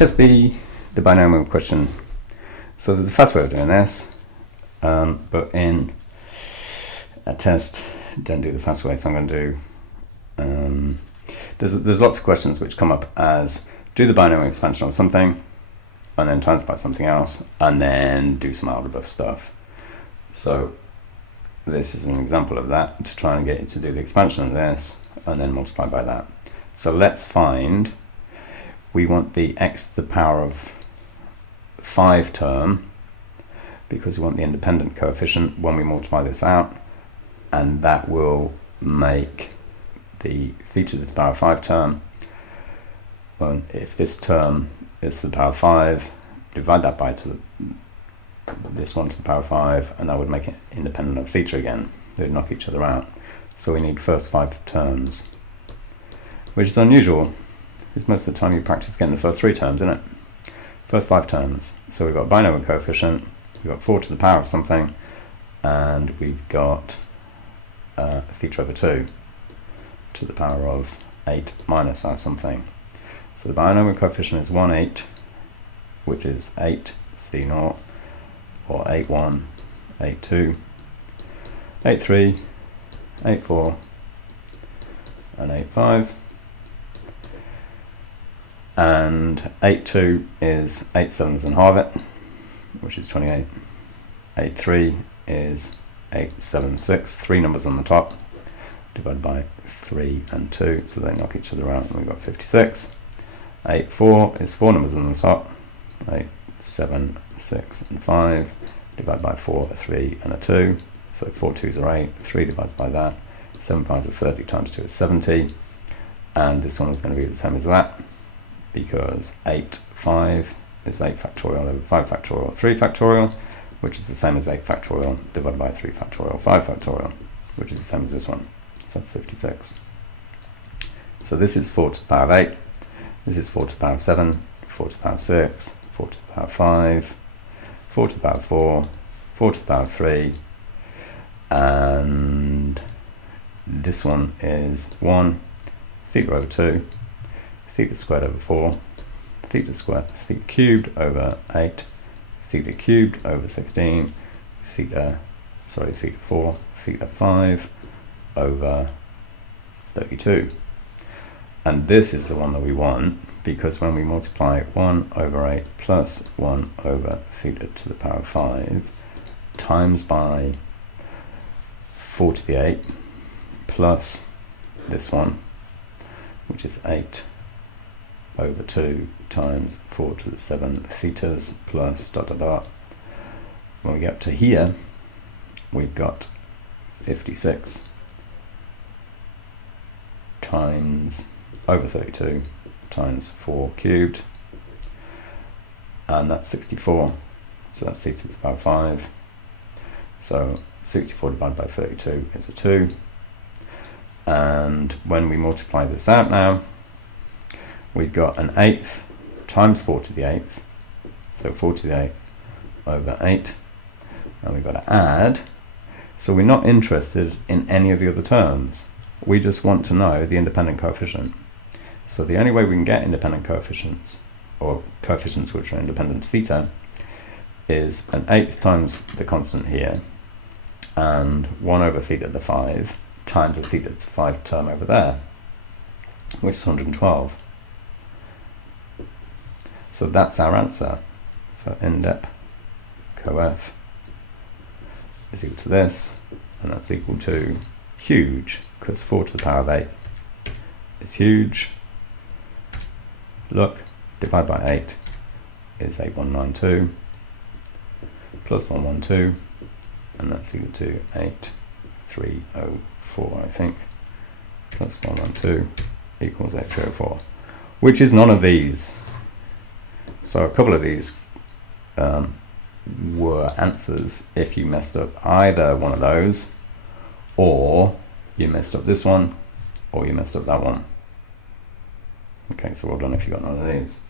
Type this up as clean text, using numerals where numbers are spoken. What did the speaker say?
Test B, the binomial question. So there's a fast way of doing this, but in a test, don't do the fast way. So I'm going to do, there's lots of questions which come up as do the binomial expansion of something, and then times by something else, and then do some algebra stuff. So this is an example of that, to try and get you to do the expansion of this, and then multiply by that. So let's find, we want the x to the power of 5 term, because we want the independent coefficient when we multiply this out, and that will make the theta to the power of 5 term. Well, if this term is to the power of 5, divide that by this one to the power of 5, and that would make it independent of theta again. They'd knock each other out. So we need first 5 terms, which is unusual, because most of the time you practice getting the first 3 terms, isn't it? First 5 terms. So we've got binomial coefficient, we've got 4 to the power of something, and we've got theta over 2 to the power of 8 minus our something. So the binomial coefficient is 1, 8, which is 8 C0, or 8, 1, 8, 2, 8, 3, 8, 4, and 8, 5. And 8, 2 is 8 sevens and halve it, which is 28. 8, 3 is 8, 7, 6, 3 numbers on the top, divided by 3 and 2, so they knock each other out, and we've got 56. 8, 4 is 4 numbers on the top, 8, 7, 6, and 5, divided by 4, a 3, and a 2, so 4 2s are 8, 3 divided by that, 7 5s are 30, times 2 is 70, and this one is going to be the same as that, because 8 5 is 8 factorial over 5 factorial 3 factorial, which is the same as 8 factorial divided by 3 factorial 5 factorial, which is the same as this one, so that's 56. So this is 4 to the power of 8, this is 4 to the power of 7, 4 to the power of 6, 4 to the power of 5, 4 to the power of 4, 4 to the power of 3, and this one is 1, theta over 2, theta squared over 4, theta cubed over 8, theta cubed over 16, theta 4, theta 5 over 32. And this is the one that we want, because when we multiply 1 over 8 plus 1 over theta to the power of 5 times by 4 to the 8 plus this one, which is 8 over 2 times 4 to the 7 thetas plus dot dot dot. When we get up to here, we've got 56 times over 32 times 4 cubed, and that's 64, so that's theta to the power of 5, so 64 divided by 32 is a 2, and when we multiply this out now, we've got an 8th times 4 to the 8th, so 4 to the 8 over 8, and we've got to add, so we're not interested in any of the other terms, we just want to know the independent coefficient. So the only way we can get independent coefficients, or coefficients which are independent of theta, is an 8th times the constant here, and 1 over theta to the 5 times the theta to the 5 term over there, which is 112. So that's our answer. So indep coeff is equal to this, and that's equal to huge, because 4 to the power of 8 is huge. Look, divide by 8 is 8192 plus 112, and that's equal to 8304, I think, plus 112 equals 8304, which is none of these. So a couple of these were answers if you messed up either one of those, or you messed up this one, or you messed up that one. Okay, so well done if you got none of these.